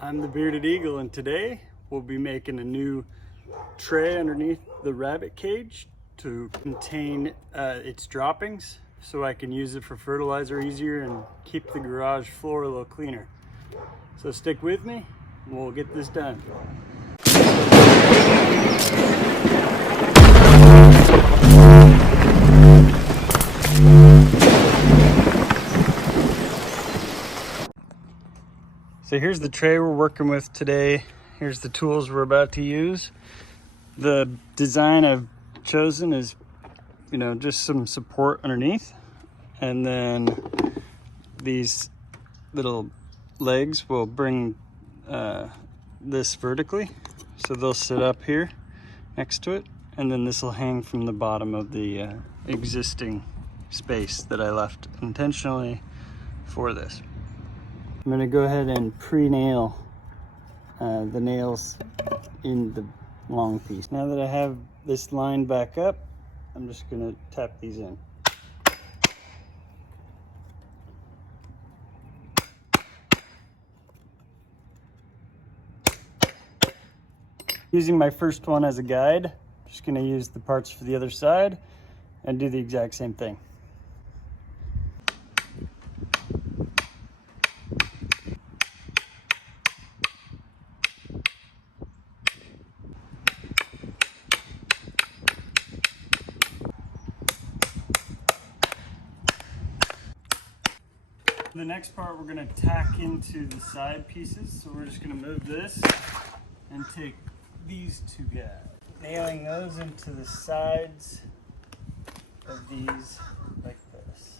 I'm the Bearded Eagle, and today we'll be making a new tray underneath the rabbit cage to contain its droppings so I can use it for fertilizer easier and keep the garage floor a little cleaner. So stick with me and we'll get this done. So here's the tray we're working with today. Here's the tools we're about to use. The design I've chosen is, just some support underneath. And then these little legs will bring this vertically. So they'll sit up here next to it. And then this will hang from the bottom of the existing space that I left intentionally for this. I'm going to go ahead and pre-nail the nails in the long piece. Now that I have this line back up, I'm just going to tap these in. Using my first one as a guide, I'm just going to use the parts for the other side and do the exact same thing. The next part we're going to tack into the side pieces, so we're just going to move this and take these two guys, nailing those into the sides of these like this.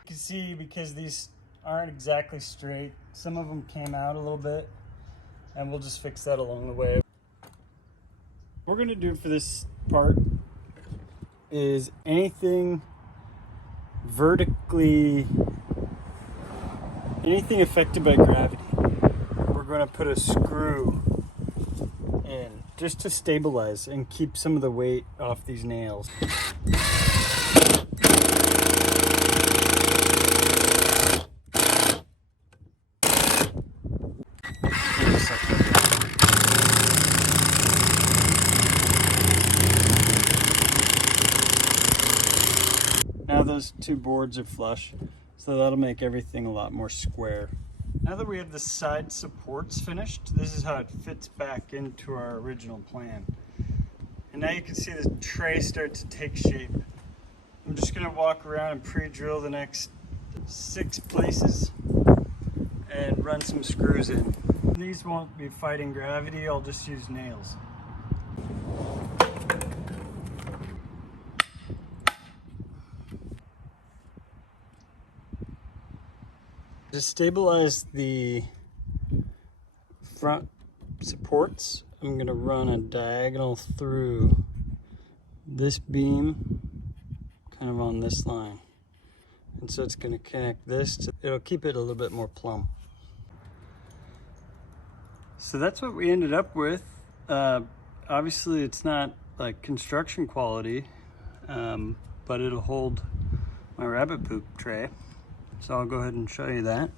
You can see, because these aren't exactly straight, some of them came out a little bit, and we'll just fix that along the way. What we're going to do for this part is anything affected by gravity, we're going to put a screw in just to stabilize and keep some of the weight off these nails. Now those two boards are flush, so that'll make everything a lot more square. Now that we have the side supports finished, this is how it fits back into our original plan. And now you can see the tray start to take shape. I'm just going to walk around and pre-drill the next 6 places and run some screws in. These won't be fighting gravity, I'll just use nails. To stabilize the front supports, I'm going to run a diagonal through this beam, kind of on this line. And so it's going to connect this to, it'll keep it a little bit more plumb. So that's what we ended up with. Obviously it's not like construction quality, but it'll hold my rabbit poop tray. So I'll go ahead and show you that.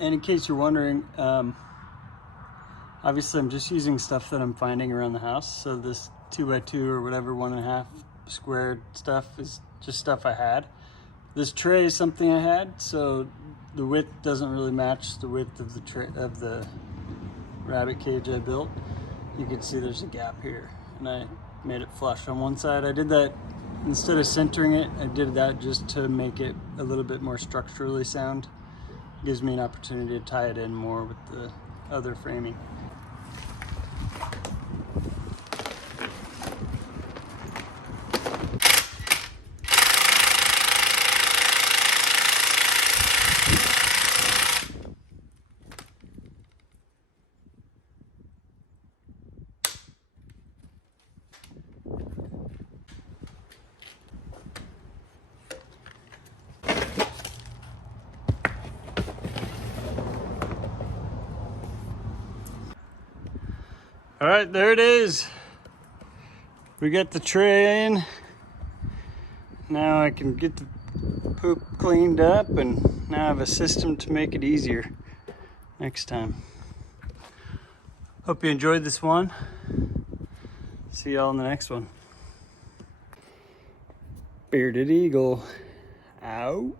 And in case you're wondering, obviously I'm just using stuff that I'm finding around the house. So this 2x2 or whatever 1.5 squared stuff is just stuff I had. This tray is something I had, so the width doesn't really match the width of the tray of the rabbit cage I built. You can see there's a gap here, and I made it flush on one side. I did that instead of centering it. I did that just to make it a little bit more structurally sound. It gives me an opportunity to tie it in more with the other framing. All right, there it is. We got the tray in. Now I can get the poop cleaned up, and now I have a system to make it easier next time. Hope you enjoyed this one. See y'all in the next one. Bearded Eagle out.